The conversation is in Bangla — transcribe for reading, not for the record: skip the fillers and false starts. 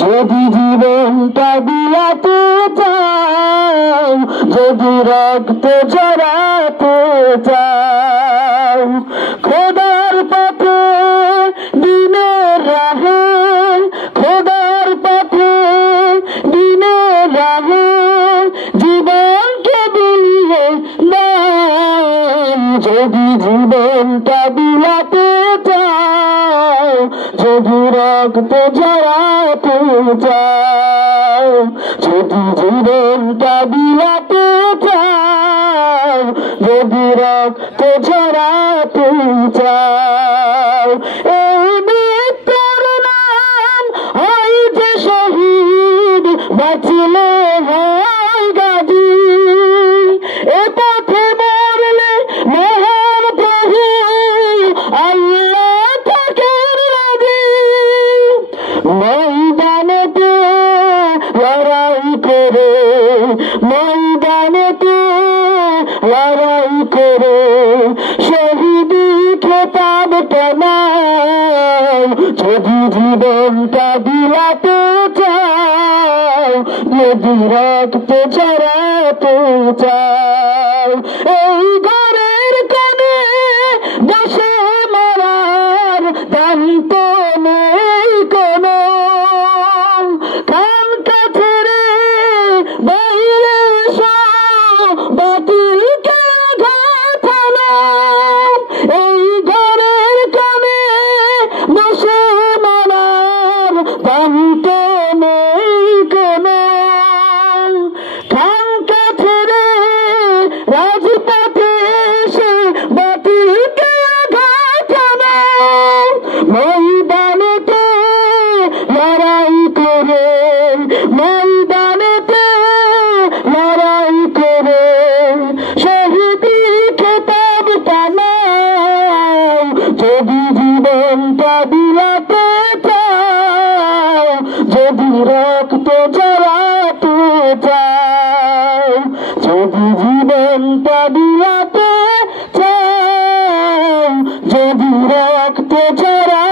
যদি জীবনটা বিলাতে চাও, যদি রক্ত জড়াতে চাও, খোদার পথে দিনের রাহে, খোদার পথে দিনের রাহে জীবনকে বিলিয়ে দাও। যদি জীবনটা বিলাতে চাও, যদি রক্ত জড়াতে চাও, যদি জীবনটা বিলাতে চাও, যদি রক্ত জড়াতে চাও, এই মৃত্যুর নাম হয় যে শহীদ, বাঁচলে হয় গাজী। এ পথে মরলে মহান প্রভু আল্লাহ থাকেন রাজি। ময়দানেতে লড়াই করে, ময়দানেতে লড়াই করে শহীদি খেতাবটা নাও। যদি জীবনটা বিলাতে চাও, যদি রক্ত ঝরাতে চাও, এই ঘরের কোণে বসে মরার দাম তো নেই কোনো। খানকা ছেড়ে বাইরে এসো, বাতিলকে আঘাত হানো। এই ঘরের কোণে বসে মরার দাম তো নেই কোনো। খানকা ছেড়ে রাজপথে এসে বাতিলকে আঘাত হানো। ময়দানেতে লড়াই করে, ময়দানেতে লড়াই করে শহীদি খেতাবটা নাও। যদি জীবনটা বিলাতে চাও, যদি রক্ত জড়াতে চাও, যদি জীবনটা বিলাতে চাও, যদি রক্ত জড়াতে